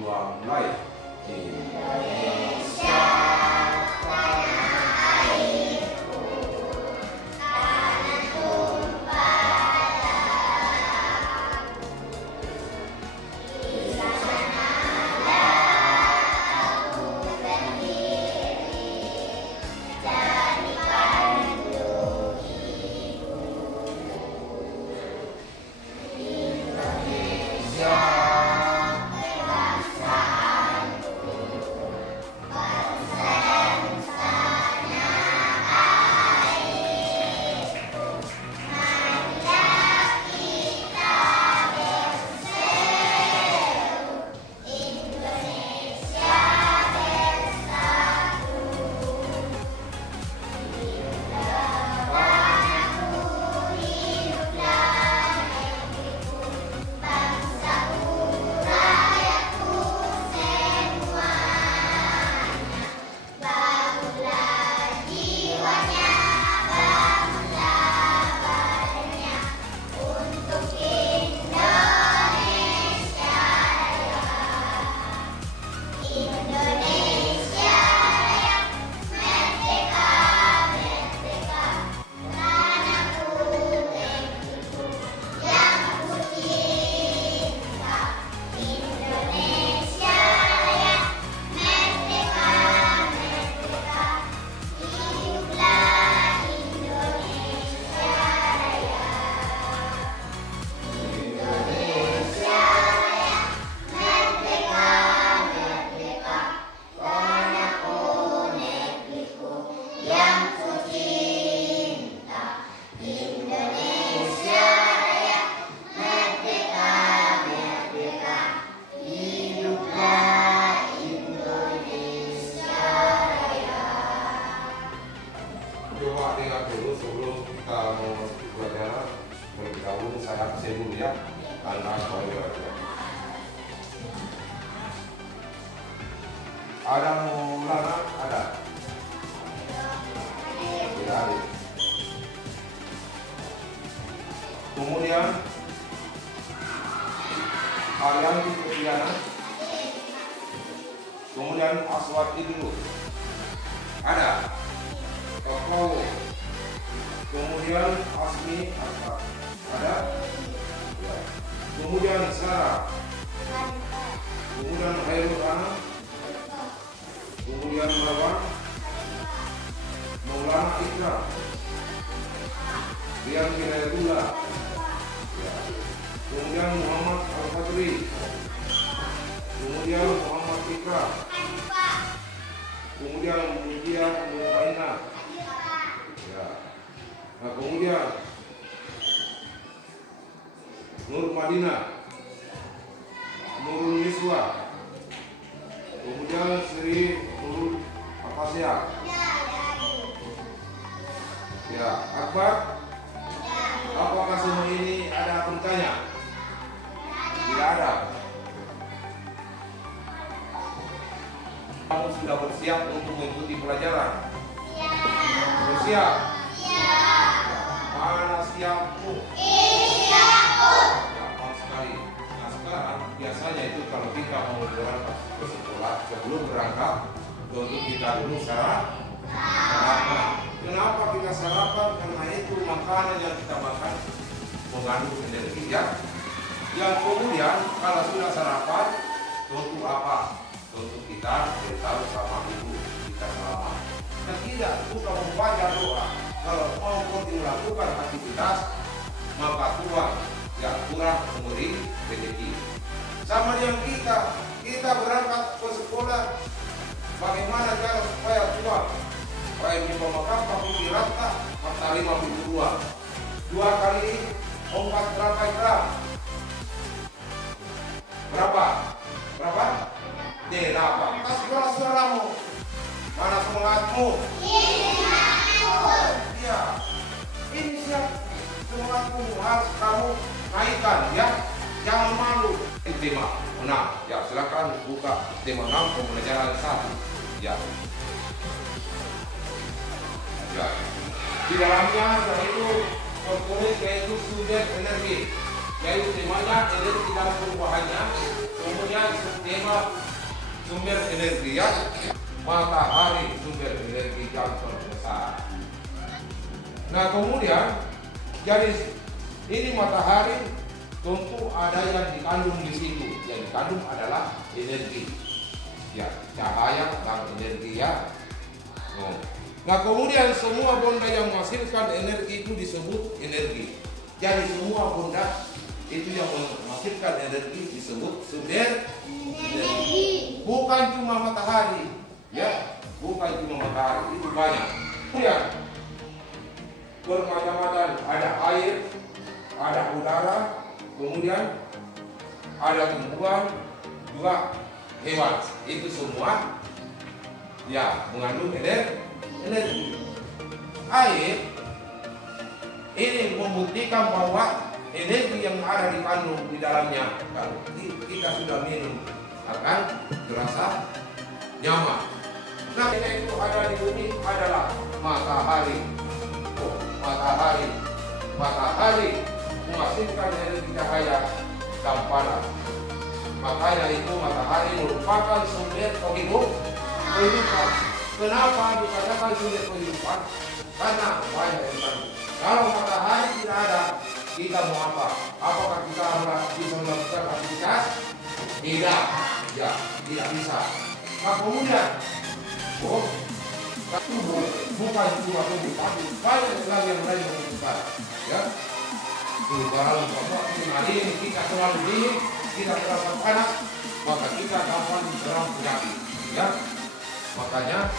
2, mulai. Indonesia tanah airku, tanah tumpah darahku. Di sanalah aku berdiri, jadi pandu hidup. Indonesia saya absen dulu ya, karena ada Maulana, ada tidak ada. Kemudian Arianti Kepiana, kemudian Aswati dulu ada, Kokowo, kemudian Asmi ada, ya. Kemudian Sarah, kemudian Hairul Anam, kemudian Marwan, Maulana Ikram, Rian Hidayatullah, ya. Kemudian Muhammad Al-Fadri, kemudian Muhammad Ikram, kemudian Mutia Muhaina, ya. Nah, kemudian Nur Madinah, Nurul Niswa, kemudian Sri Nurul Akasya, ya. Akbar, apakah semua ini ada bertanya? Tidak ada. Kamu sudah bersiap untuk mengikuti pelajaran? Bersiap? Mana siapmu? Gampang sekali. Nah, sekarang biasanya itu kalau kita mau berangkat ke sekolah, sebelum berangkat tentu kita dulu sarapan. Kenapa kita sarapan? Karena itu makanan yang kita makan mengandung energi, ya. Yang kemudian kalau sudah sarapan, tentu apa? Tentu kita beritahu sama ibu kita selamat. Dan tidak suka membaca doa. Kalau mau continue lakukan aktivitas, maka Tuhan yang kurang memberi rezeki. Sama yang kita berangkat ke sekolah, bagaimana cara supaya Tuhan supaya kita makan pakai rata 45.2 2 kali 4 berapa gram? Berapa? Berapa? Kasih suaramu. Mana semangatmu? Iya. Ini siap semangatmu harus kamu naikkan, ya. Jangan malu. Tema 6. Ya, silakan buka tema 6 pembelajaran 1. Ya. Ya. Di dalamnya yaitu tertulis yaitu sumber energi. Yaitu temanya energi dalam perubahannya Kemudian tema sumber energi ya, matahari sumber energi yang terbesar. Nah kemudian jadi ini matahari tentu ada yang dikandung di situ. Yang dikandung adalah energi, ya cahaya dan energi ya. Nah kemudian semua benda yang menghasilkan energi itu disebut energi. Jadi semua benda itu yang menghasilkan energi disebut sumber energi. Bukan cuma matahari, ya, bukan cuma matahari, itu banyak. Kemudian bermacam-macam, ada air, ada udara, kemudian ada tumbuhan, juga hewan. Itu semua ya mengandung energi. Air ini membuktikan bahwa energi yang ada dikandung di dalamnya kalau kita sudah minum akan terasa nyaman. Nah itu ada di bumi adalah matahari. Matahari menghasilkan energi cahaya dan panas. Makanya itu matahari merupakan sumber kehidupan. Kenapa dikatakan sumber kehidupan? Karena banyak yang kandung. Kalau matahari tidak ada, kita mau apa? Apakah kita bisa melakukan aktivitas? Tidak, ya, tidak bisa. Nah kemudian, bukan cuma tubuh, tapi banyak sekali yang lain menghidupkan. Ya, kalau hari ini kita terlalu dingin, kita terasa panas, maka kita dapat diserang penyakit. Ya, makanya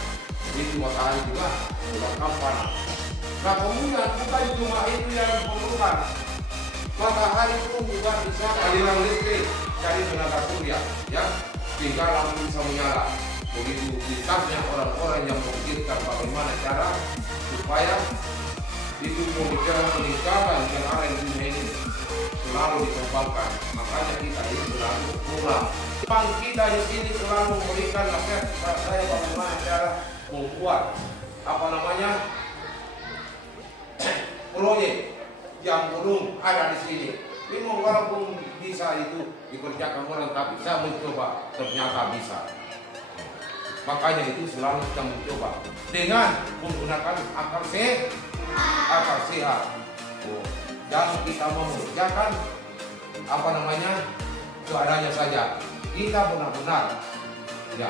itu matahari juga menyebabkan panas. Nah kemudian bukan cuma itu yang diperlukan. Matahari pun juga bisa aliran listrik dari tenaga surya, ya, sehingga lampu bisa menyala. Begitu pintarnya orang-orang yang memikirkan bagaimana cara supaya itu pemikiran peningkatan yang ada di dunia ini selalu dikembangkan. Makanya kita ini selalu pulang. Kita di sini selalu memberikan nasihat kepada saya bagaimana cara membuat proyek yang belum ada di sini. Ini walaupun bisa itu dikerjakan orang, tapi saya mencoba ternyata bisa. Makanya itu selalu kita mencoba dengan menggunakan akal sehat. Dan kita mau mengerjakan seadanya saja. Kita benar-benar ya.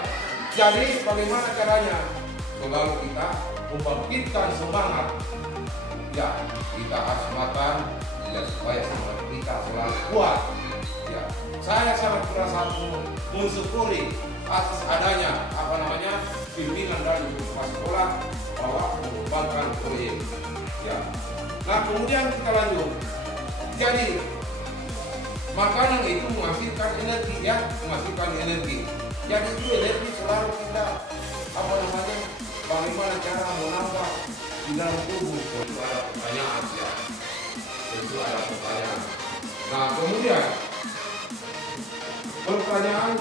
Jadi bagaimana caranya? Selalu kita membangkitkan semangat. Ya, kita harus makan ya, supaya semangat kita selalu kuat. Ya, saya sangat merasa mensyukuri atas adanya pimpinan dari sekolah bahwa mengembangkan proyek. Ya. Nah kemudian kita lanjut. Jadi makanan itu menghasilkan energi, ya, menghasilkan energi. Jadi itu energi selalu kita bagaimana cara menambah di dalam tubuh. Itu ada pertanyaan, ya. Itu ada pertanyaan. Nah kemudian pertanyaan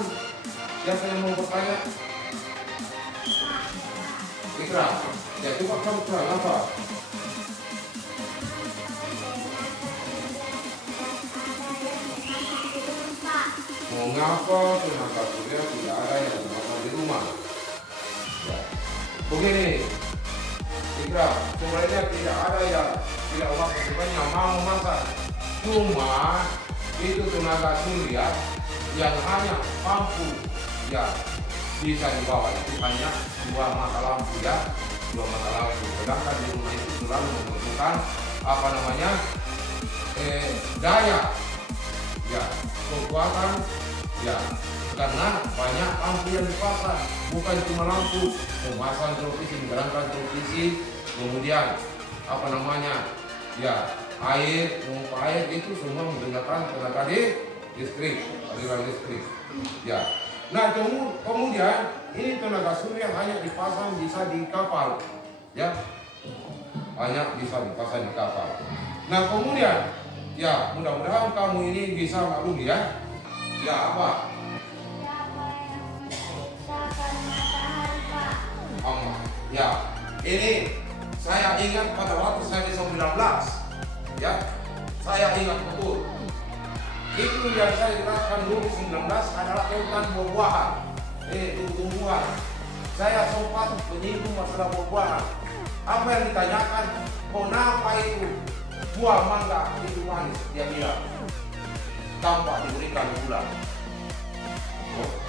yang saya mau bertanya, Ikra, ya coba kamu terang apa? Mengapa tenaga surya tidak ada yang memakan di rumah? Ya. Begini, Ikra, sebenarnya tidak ada yang tidak waktu sebenarnya mau memasak. Cuma itu tenaga surya yang hanya mampu ya bisa dibawa itu hanya 2 mata lampu, ya, 2 mata lampu. Sedangkan di rumah itu selalu membutuhkan daya, ya, kekuatan, ya, karena banyak lampu yang dipasang, bukan cuma lampu, memasang televisi, menjalankan televisi, kemudian ya, memompa air itu semua menggunakan tenaga listrik, aliran listrik, ya. Nah kemudian ini tenaga surya hanya dipasang bisa di kapal, ya, hanya bisa dipasang di kapal. Nah kemudian ya mudah-mudahan kamu ini bisa maklum, ya. Ya apa? Ya ini saya ingat pada waktu saya di 19, ya, saya ingat betul. Itu yang saya jelaskan dulu 19 adalah tentang buah-buahan. Tumbuhan. Saya sempat menyinggung masalah buah-buahan. Apa yang ditanyakan, kenapa itu buah mangga itu manis? Dia bilang, tanpa diberikan gula.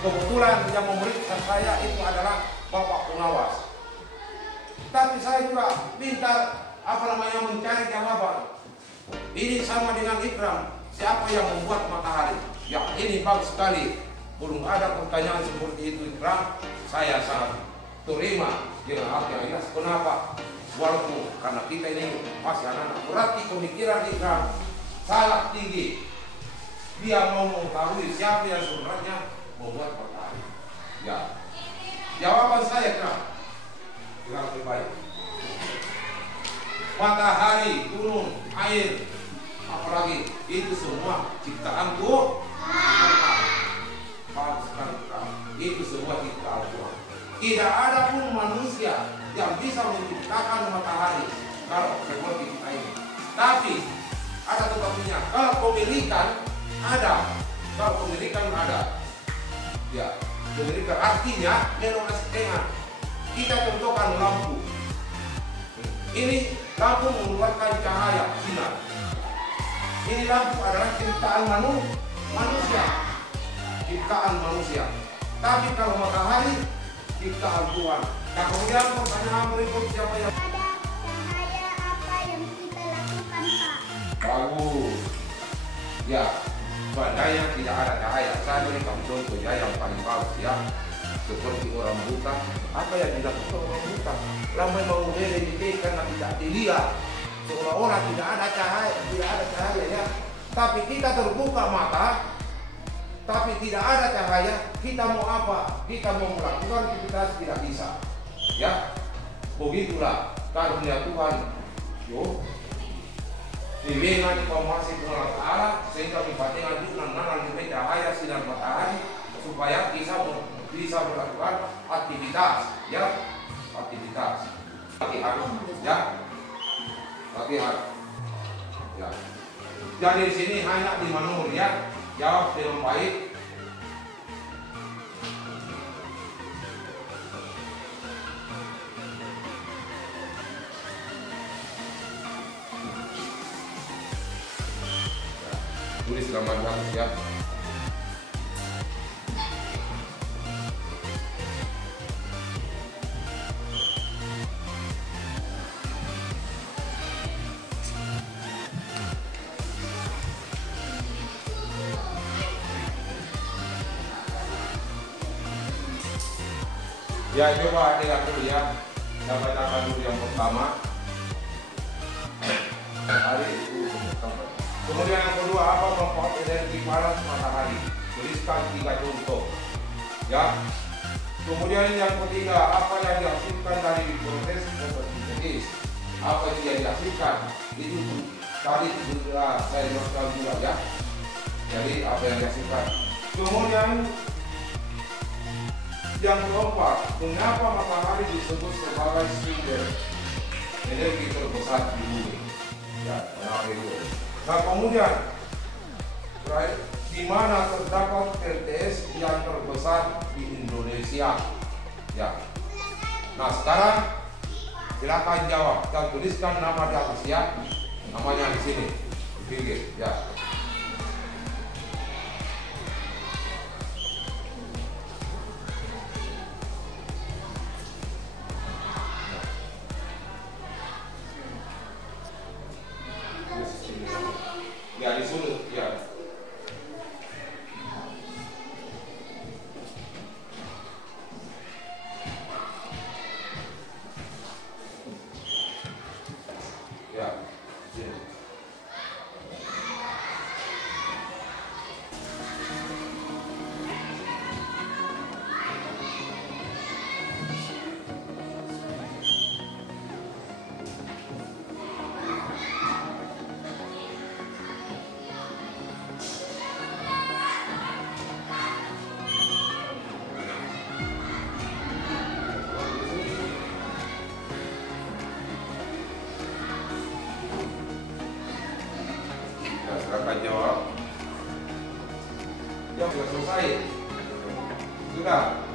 Kebetulan yang memeriksa saya itu adalah Bapak pengawas. Tapi saya juga minta mencari jawaban. Ini sama dengan Ikram. Siapa yang membuat matahari? Ya, ini bagus sekali. Belum ada pertanyaan seperti itu Ikram. Saya sangat terima dengan hati yang ikhlas. Kenapa? Walaupun karena kita ini masih anak-anak, berarti pemikiran Ikram sangat tinggi. Dia mau mengetahui siapa yang sebenarnya membuat matahari. Ya, jawaban saya Ikram yang terbaik. Matahari, gunung, air, apalagi itu semua ciptaan Tuhan. Itu semua ciptaan Tuhan. Tidak ada pun manusia yang bisa menciptakan matahari kalau seperti kita ini. Tapi ada tetapinya. Kalau pemilikan ada, ya, pemilikan artinya menolak setengah. Kita contohkan lampu. Ini lampu mengeluarkan cahaya sinar. Ini lampu adalah ciptaan manusia. Ciptaan manusia. Tapi kalau matahari ciptaan Tuhan. Nah, kemudian pertanyaan berikut, siapa yang Ada cahaya apa yang kita lakukan, Pak? bagus? Ya, seandainya tidak ada cahaya, saya berikan contoh ya yang paling bagus ya. Seperti orang buta, apa yang dilakukan orang buta? Lambai mau berdiri karena tidak dilihat. Seolah-olah tidak ada cahaya ya. Tapi kita terbuka mata, tapi tidak ada cahaya, kita mau apa? Kita mau melakukan aktivitas tidak bisa. Ya, begitulah karunia Tuhan. Yo, dengan informasi Tuhan Allah sehingga dibandingkan dengan nanti cahaya sinar matahari supaya bisa melakukan aktivitas, ya, aktivitas. Latihan, ya, latihan. Ya. Jadi di sini hanya 5 nomor ya. Jawab dengan baik. Tulis gambar bagus ya. Ya, coba lihat dulu ya. Saya bacakan dulu yang pertama. Hari itu. Kemudian yang kedua, apa manfaat energi panas matahari? Tuliskan 3 contoh. Ya. Kemudian yang ketiga, apa yang dihasilkan dari proses fotosintesis? Apa yang dihasilkan? Itu tadi sudah saya jelaskan juga ya. Jadi apa yang dihasilkan? Kemudian yang keempat, mengapa matahari disebut sebagai sumber energi terbesar di bumi? Ya, kenapa itu? Nah, kemudian, di mana terdapat LTS yang terbesar di Indonesia? Ya. Nah, sekarang silakan jawab dan tuliskan nama di atas ya. Namanya di sini, di pinggir, ya. Ya, di sudut, ya. Ya, sini.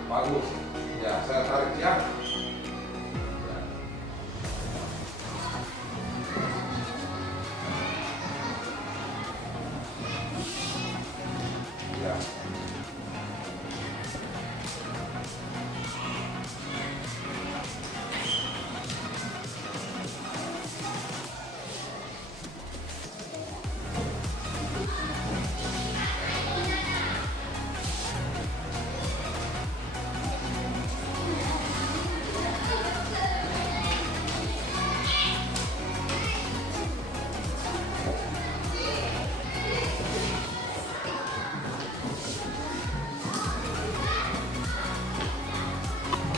bagus. Ya, saya tarik ya. Ya.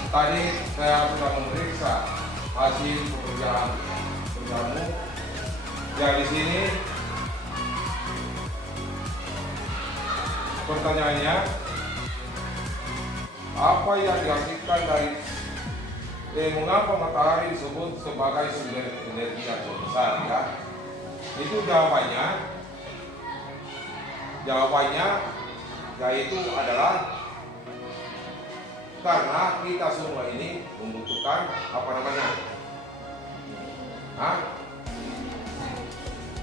Tadi saya sudah memeriksa hasil pekerjaanmu. Ya, di sini pertanyaannya, apa yang dihasilkan dari mengapa matahari disebut sebagai sumber energi yang terbesar? Ya, itu jawabannya yaitu adalah karena kita semua ini membutuhkan apa namanya? Hah?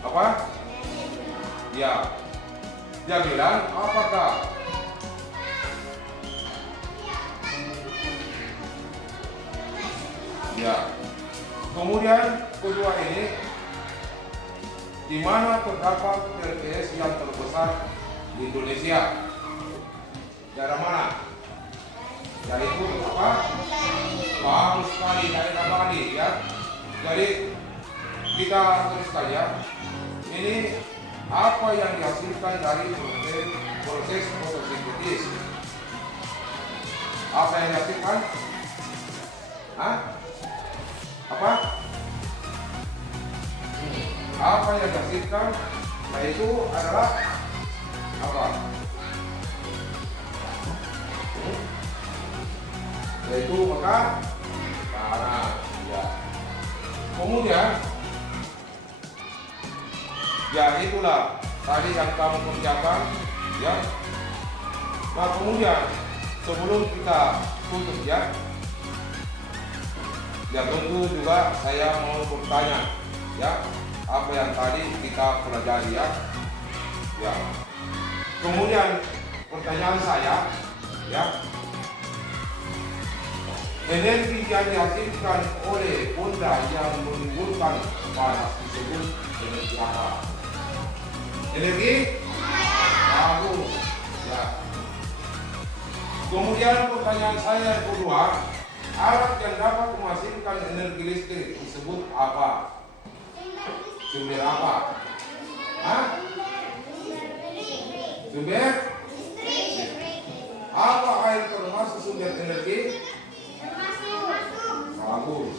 Apa? Ya. Dia bilang apakah? Ya. Kemudian kedua ini, di mana terdapat PLTS yang terbesar di Indonesia? Daerah mana? Yaitu apa? Bagus sekali, daerah Bali ya. Jadi kita tulis saja. Ini apa yang dihasilkan dari proses fotosintesis? Apa yang dihasilkan? Hah? Apa? Apa yang dihasilkan? Yaitu adalah apa? Yaitu maka panas ya. Kemudian ya itulah tadi yang kamu kerjakan ya. Nah kemudian sebelum kita tutup ya tentu juga saya mau bertanya ya, apa yang tadi kita pelajari ya. Kemudian pertanyaan saya ya, energi yang dihasilkan oleh benda yang menimbulkan panas disebut energi apa? Energi? Bagus. Ya. Kemudian pertanyaan saya yang kedua, alat yang dapat menghasilkan energi listrik disebut apa? Sumber apa? Hah? Sumber? Apa air termasuk sumber energi? Bagus.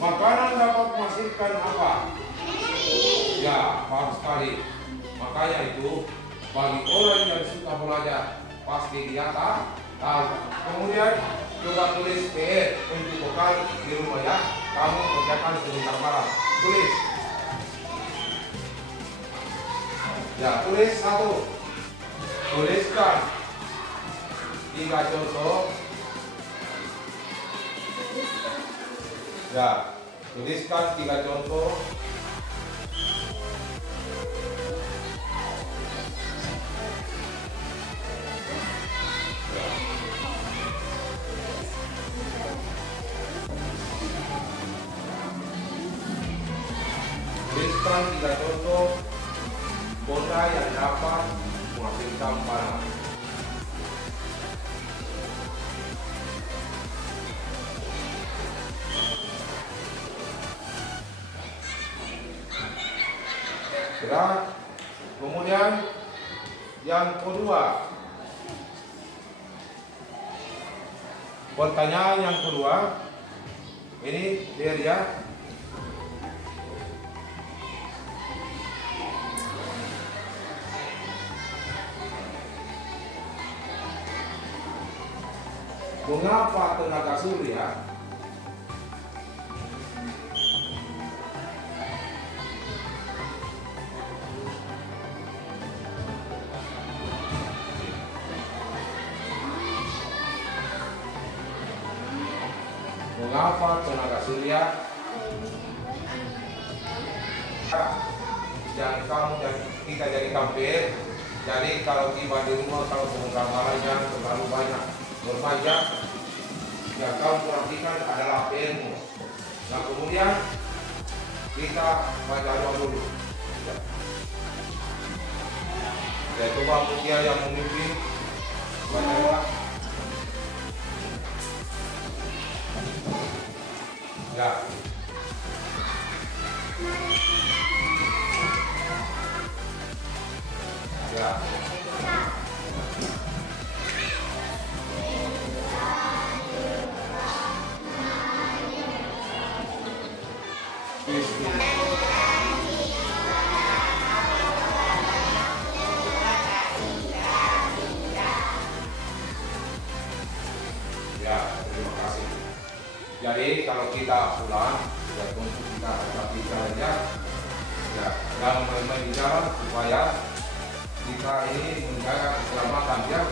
Makanan dapat menghasilkan apa? Ya, bagus sekali. Makanya itu bagi orang yang suka belajar pasti dia tahu. Kemudian coba tulis PR untuk bekal di rumah ya. Kamu kerjakan sebentar malam. Tulis. Ya, tulis satu. Tuliskan 3 contoh. Ya, tuliskan 3 contoh. Tuliskan 3 contoh benda yang dapat menghasilkan panas. Ya. Kemudian yang kedua, pertanyaan yang kedua ini dia mengapa tenaga surya Mengapa tenaga surya? Jangan kamu dan kita jadi KPR. Jadi kalau tiba di rumah, kalau bongkar jangan terlalu banyak berpanjang. Yang kamu perhatikan adalah APN-mu. Nah kemudian kita baca doa dulu. Ya coba Mutia yang memimpin baca doa. Ya. Ya. Ya, terima kasih. Jadi kalau kita pulang, ya untuk kita tetap aja, ya jangan main-main di jalan supaya kita ini menjaga keselamatan ya.